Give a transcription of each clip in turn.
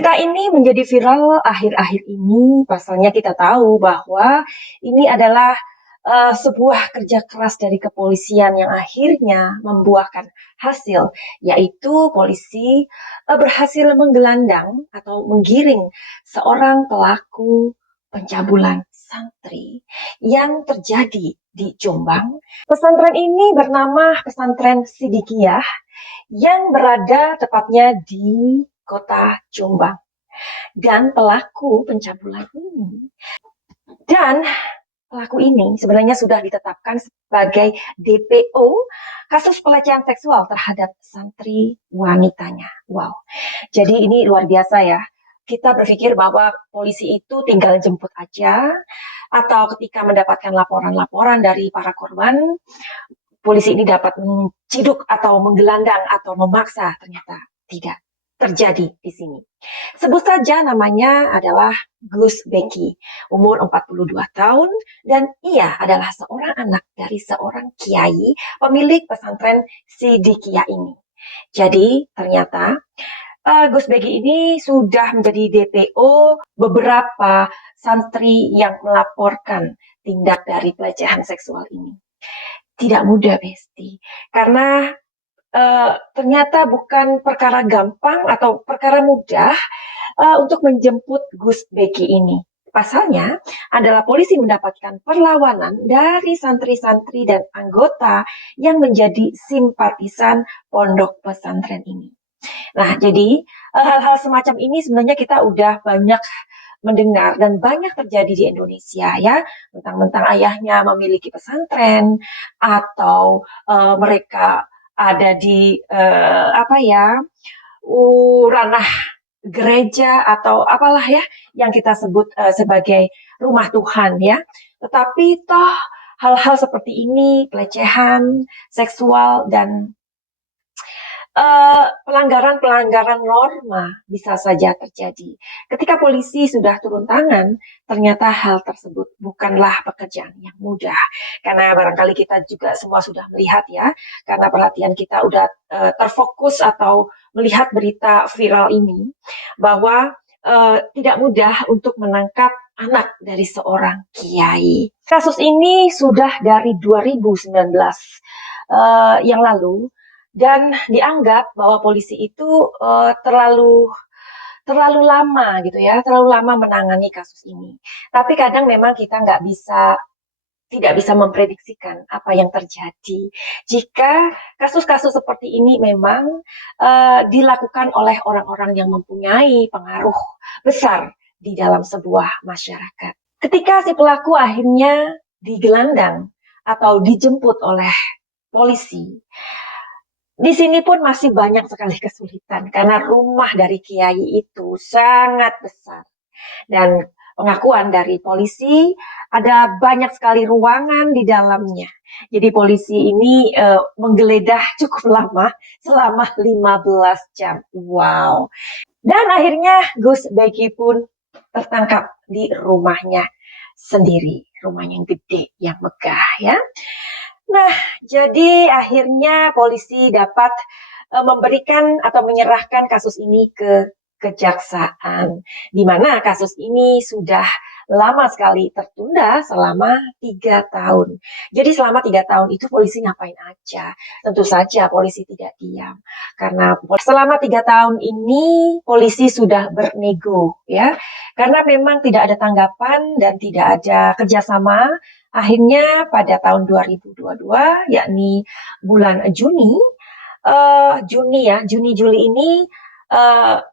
Berita ini menjadi viral akhir-akhir ini, pasalnya kita tahu bahwa ini adalah sebuah kerja keras dari kepolisian yang akhirnya membuahkan hasil, yaitu polisi berhasil menggelandang atau menggiring seorang pelaku pencabulan santri yang terjadi di Jombang. Pesantren ini bernama Pesantren Sidikiyah yang berada tepatnya di kota Jombang. Dan pelaku ini sebenarnya sudah ditetapkan sebagai DPO kasus pelecehan seksual terhadap santri wanitanya. Wow, jadi ini luar biasa ya. Kita berpikir bahwa polisi itu tinggal jemput aja, atau ketika mendapatkan laporan-laporan dari para korban, polisi ini dapat menciduk atau menggelandang atau memaksa. Ternyata tidak terjadi di sini. Sebut saja namanya adalah Gus Beki, umur 42 tahun, dan ia adalah seorang anak dari seorang kiai pemilik pesantren Sidikiyah ini. Jadi ternyata Gus Beki ini sudah menjadi DPO beberapa santri yang melaporkan tindak dari pelecehan seksual ini. Tidak mudah, Besti, karena ternyata bukan perkara gampang atau perkara mudah untuk menjemput Gus Beki ini. Pasalnya adalah polisi mendapatkan perlawanan dari santri-santri dan anggota yang menjadi simpatisan pondok pesantren ini. Nah, jadi hal-hal semacam ini sebenarnya kita udah banyak mendengar dan banyak terjadi di Indonesia ya, mentang-mentang ayahnya memiliki pesantren atau mereka ada di ranah gereja atau apalah ya yang kita sebut sebagai rumah Tuhan ya. Tetapi toh hal-hal seperti ini, pelecehan seksual dan pelanggaran-pelanggaran norma bisa saja terjadi. Ketika polisi sudah turun tangan, ternyata hal tersebut bukanlah pekerjaan yang mudah. Karena barangkali kita juga semua sudah melihat ya, karena perhatian kita udah terfokus atau melihat berita viral ini, bahwa tidak mudah untuk menangkap anak dari seorang kiai. Kasus ini sudah dari 2019 yang lalu, dan dianggap bahwa polisi itu terlalu lama gitu ya, terlalu lama menangani kasus ini. Tapi kadang memang kita tidak bisa memprediksikan apa yang terjadi jika kasus-kasus seperti ini memang dilakukan oleh orang-orang yang mempunyai pengaruh besar di dalam sebuah masyarakat. Ketika si pelaku akhirnya digelandang atau dijemput oleh polisi, di sini pun masih banyak sekali kesulitan karena rumah dari kiai itu sangat besar. Dan pengakuan dari polisi ada banyak sekali ruangan di dalamnya. Jadi polisi ini menggeledah cukup lama, selama 15 jam. Wow. Dan akhirnya Gus Beki pun tertangkap di rumahnya sendiri. Rumahnya yang gede, yang megah ya. Nah, jadi akhirnya polisi dapat memberikan atau menyerahkan kasus ini ke kejaksaan, di mana kasus ini sudah lama sekali tertunda selama 3 tahun. Jadi selama 3 tahun itu polisi ngapain aja? Tentu saja polisi tidak diam. Karena selama 3 tahun ini polisi sudah bernego ya. Karena memang tidak ada tanggapan dan tidak ada kerjasama. Akhirnya pada tahun 2022, yakni bulan Juni, Juni-Juli ini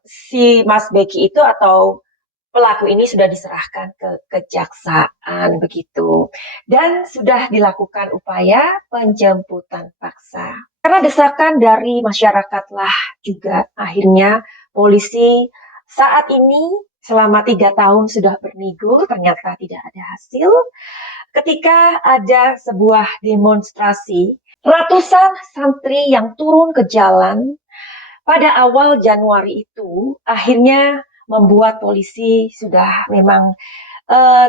si Mas Beki itu atau pelaku ini sudah diserahkan ke kejaksaan begitu, dan sudah dilakukan upaya penjemputan paksa. Karena desakan dari masyarakatlah juga akhirnya polisi saat ini selama 3 tahun sudah bernego, ternyata tidak ada hasil. Ketika ada sebuah demonstrasi, ratusan santri yang turun ke jalan pada awal Januari itu akhirnya membuat polisi sudah memang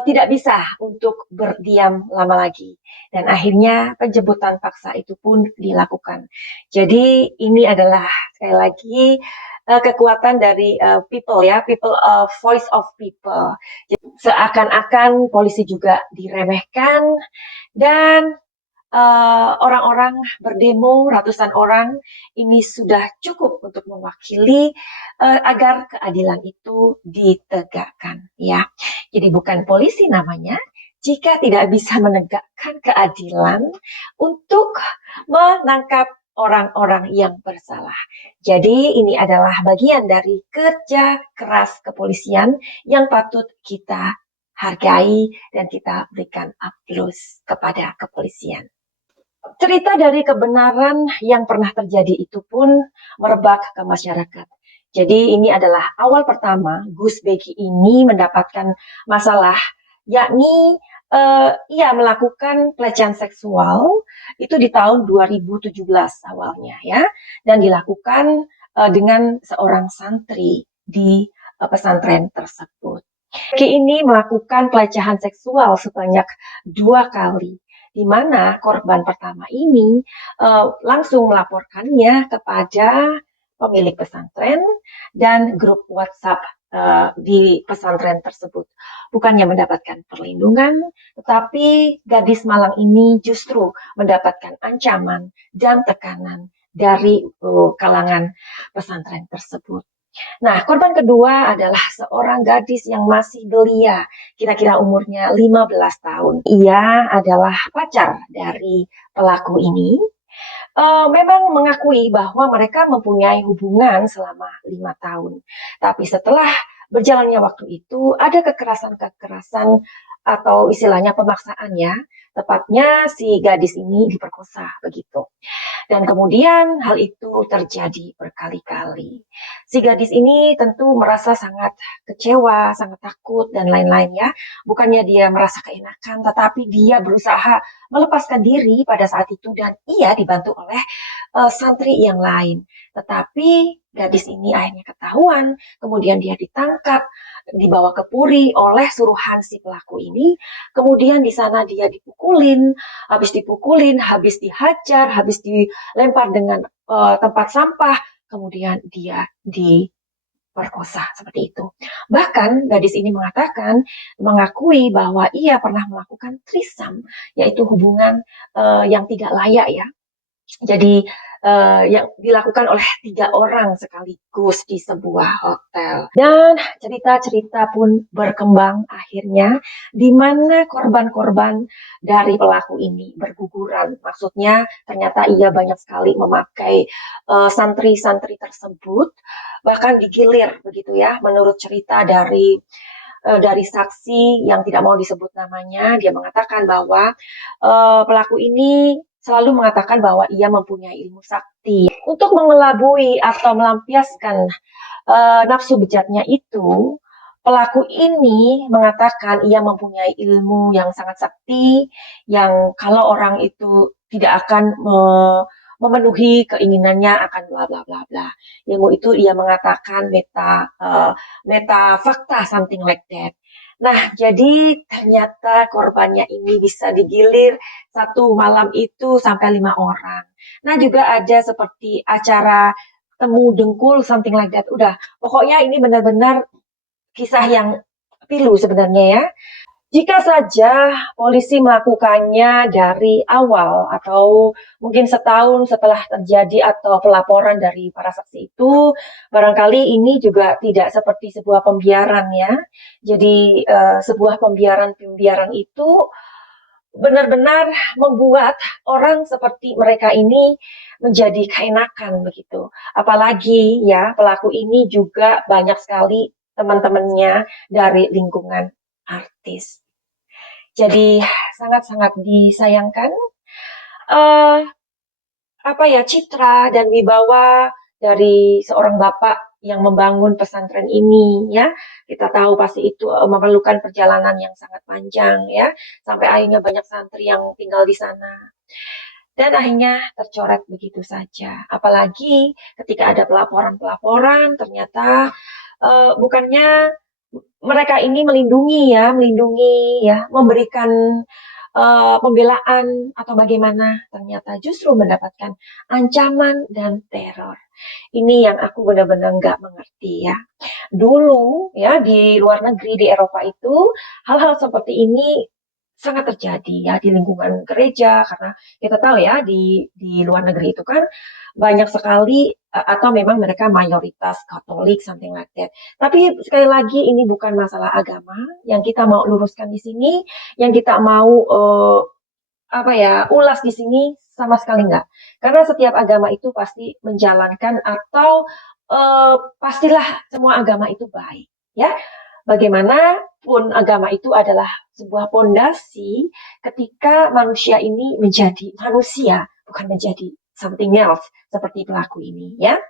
tidak bisa untuk berdiam lama lagi. Dan akhirnya penjemputan paksa itu pun dilakukan. Jadi ini adalah sekali lagi kekuatan dari people ya, voice of people. Seakan-akan polisi juga diremehkan dan orang-orang berdemo, ratusan orang ini sudah cukup untuk mewakili agar keadilan itu ditegakkan ya. Jadi bukan polisi namanya jika tidak bisa menegakkan keadilan untuk menangkap orang-orang yang bersalah. Jadi ini adalah bagian dari kerja keras kepolisian yang patut kita hargai dan kita berikan aplaus kepada kepolisian. Cerita dari kebenaran yang pernah terjadi itu pun merebak ke masyarakat. Jadi ini adalah awal pertama Gus Beki ini mendapatkan masalah, yakni ia melakukan pelecehan seksual itu di tahun 2017 awalnya ya, dan dilakukan dengan seorang santri di pesantren tersebut. Beki ini melakukan pelecehan seksual sebanyak 2 kali, di mana korban pertama ini langsung melaporkannya kepada pemilik pesantren dan grup WhatsApp di pesantren tersebut. Bukannya mendapatkan perlindungan, tetapi gadis Malang ini justru mendapatkan ancaman dan tekanan dari kalangan pesantren tersebut. Nah, korban kedua adalah seorang gadis yang masih belia, kira-kira umurnya 15 tahun. Ia adalah pacar dari pelaku ini. Memang mengakui bahwa mereka mempunyai hubungan selama 5 tahun. Tapi setelah berjalannya waktu itu, ada kekerasan-kekerasan atau istilahnya pemaksaan ya. Tepatnya si gadis ini diperkosa begitu. Dan kemudian hal itu terjadi berkali-kali. Si gadis ini tentu merasa sangat kecewa, sangat takut, dan lain-lain ya. Bukannya dia merasa keenakan, tetapi dia berusaha melepaskan diri pada saat itu dan ia dibantu oleh santri yang lain. Tetapi gadis ini akhirnya ketahuan, kemudian dia ditangkap, dibawa ke Puri oleh suruhan si pelaku ini. Kemudian di sana dia dipukulin, habis dihajar, habis dilempar dengan tempat sampah, kemudian dia diperkosa seperti itu. Bahkan gadis ini mengakui bahwa ia pernah melakukan trisam, yaitu hubungan yang tidak layak ya. Jadi yang dilakukan oleh 3 orang sekaligus di sebuah hotel. Dan cerita-cerita pun berkembang akhirnya di mana korban-korban dari pelaku ini berguguran. Maksudnya ternyata ia banyak sekali memakai santri-santri tersebut, bahkan digilir begitu ya. Menurut cerita dari saksi yang tidak mau disebut namanya, dia mengatakan bahwa pelaku ini selalu mengatakan bahwa ia mempunyai ilmu sakti. Untuk mengelabui atau melampiaskan nafsu bejatnya itu, pelaku ini mengatakan ia mempunyai ilmu yang sangat sakti, yang kalau orang itu tidak akan memenuhi keinginannya akan bla bla bla bla. Ilmu itu ia mengatakan meta fakta, something like that. Nah, jadi ternyata korbannya ini bisa digilir satu malam itu sampai 5 orang. Nah, juga ada seperti acara temu dengkul, something like that. Udah, pokoknya ini benar-benar kisah yang pilu sebenarnya ya. Jika saja polisi melakukannya dari awal atau mungkin setahun setelah terjadi atau pelaporan dari para saksi itu, barangkali ini juga tidak seperti sebuah pembiaran ya. Jadi sebuah pembiaran itu benar-benar membuat orang seperti mereka ini menjadi keenakan begitu. Apalagi ya pelaku ini juga banyak sekali teman-temannya dari lingkungan artis. Jadi sangat-sangat disayangkan citra dan wibawa dari seorang bapak yang membangun pesantren ini ya. Kita tahu pasti itu memerlukan perjalanan yang sangat panjang ya, sampai akhirnya banyak santri yang tinggal di sana. Dan akhirnya tercoret begitu saja. Apalagi ketika ada pelaporan-pelaporan ternyata bukannya mereka ini melindungi ya, memberikan pembelaan atau bagaimana, ternyata justru mendapatkan ancaman dan teror. Ini yang aku benar-benar nggak mengerti ya. Dulu ya di luar negeri, di Eropa itu, hal-hal seperti ini sangat terjadi ya di lingkungan gereja, karena kita tahu ya di luar negeri itu kan banyak sekali atau memang mereka mayoritas Katolik something like that. Tapi sekali lagi ini bukan masalah agama yang kita mau luruskan di sini, yang kita mau apa ya ulas di sini sama sekali enggak. Karena setiap agama itu pasti menjalankan atau pastilah semua agama itu baik ya. Bagaimanapun agama itu adalah sebuah pondasi ketika manusia ini menjadi manusia, bukan menjadi something else seperti pelaku ini ya.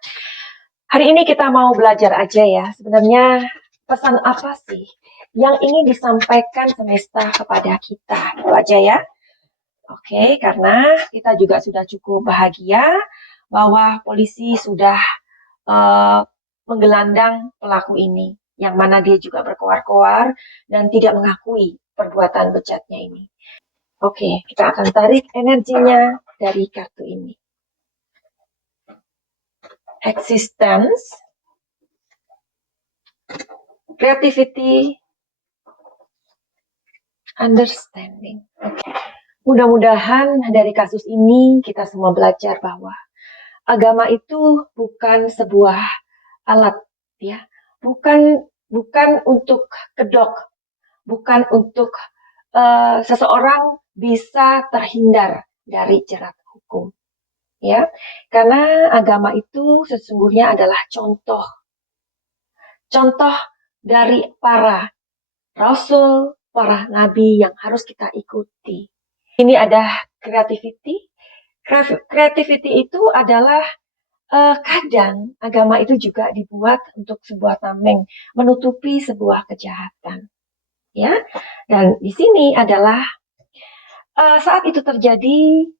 Hari ini kita mau belajar aja ya, sebenarnya pesan apa sih yang ingin disampaikan semesta kepada kita. Itu aja ya. Oke, karena kita juga sudah cukup bahagia bahwa polisi sudah uh, menggelandang pelaku ini, yang mana dia juga berkoar-koar dan tidak mengakui perbuatan bejatnya ini. Oke, kita akan tarik energinya dari kartu ini. Existence, creativity, understanding. Oke. Mudah-mudahan dari kasus ini kita semua belajar bahwa agama itu bukan sebuah alat ya, bukan untuk kedok, bukan untuk seseorang bisa terhindar dari jerat hukum ya, karena agama itu sesungguhnya adalah contoh dari para rasul, para nabi yang harus kita ikuti. Ini ada creativity. Creativity itu adalah kadang agama itu juga dibuat untuk sebuah tameng, menutupi sebuah kejahatan. Ya, dan di sini adalah saat itu terjadi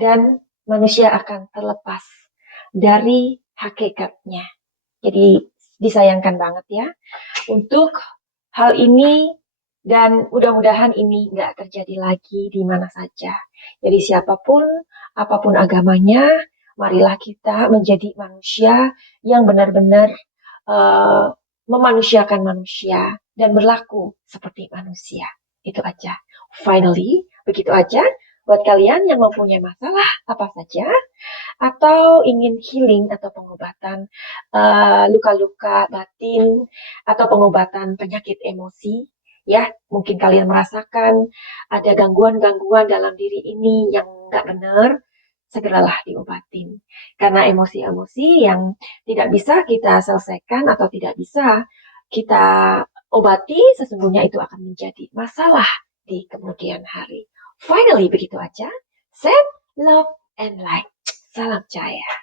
dan manusia akan terlepas dari hakikatnya. Jadi disayangkan banget ya untuk hal ini, dan mudah-mudahan ini nggak terjadi lagi di mana saja. Jadi siapapun, apapun agamanya, marilah kita menjadi manusia yang benar-benar memanusiakan manusia dan berlaku seperti manusia. Itu aja. Finally, begitu aja. Buat kalian yang mempunyai masalah apa saja, atau ingin healing atau pengobatan luka-luka batin atau pengobatan penyakit emosi, ya mungkin kalian merasakan ada gangguan-gangguan dalam diri ini yang nggak benar, segeralah diobatin. Karena emosi-emosi yang tidak bisa kita selesaikan atau tidak bisa kita obati, sesungguhnya itu akan menjadi masalah di kemudian hari. Finally, begitu aja. Send love and light. Salam Jaya.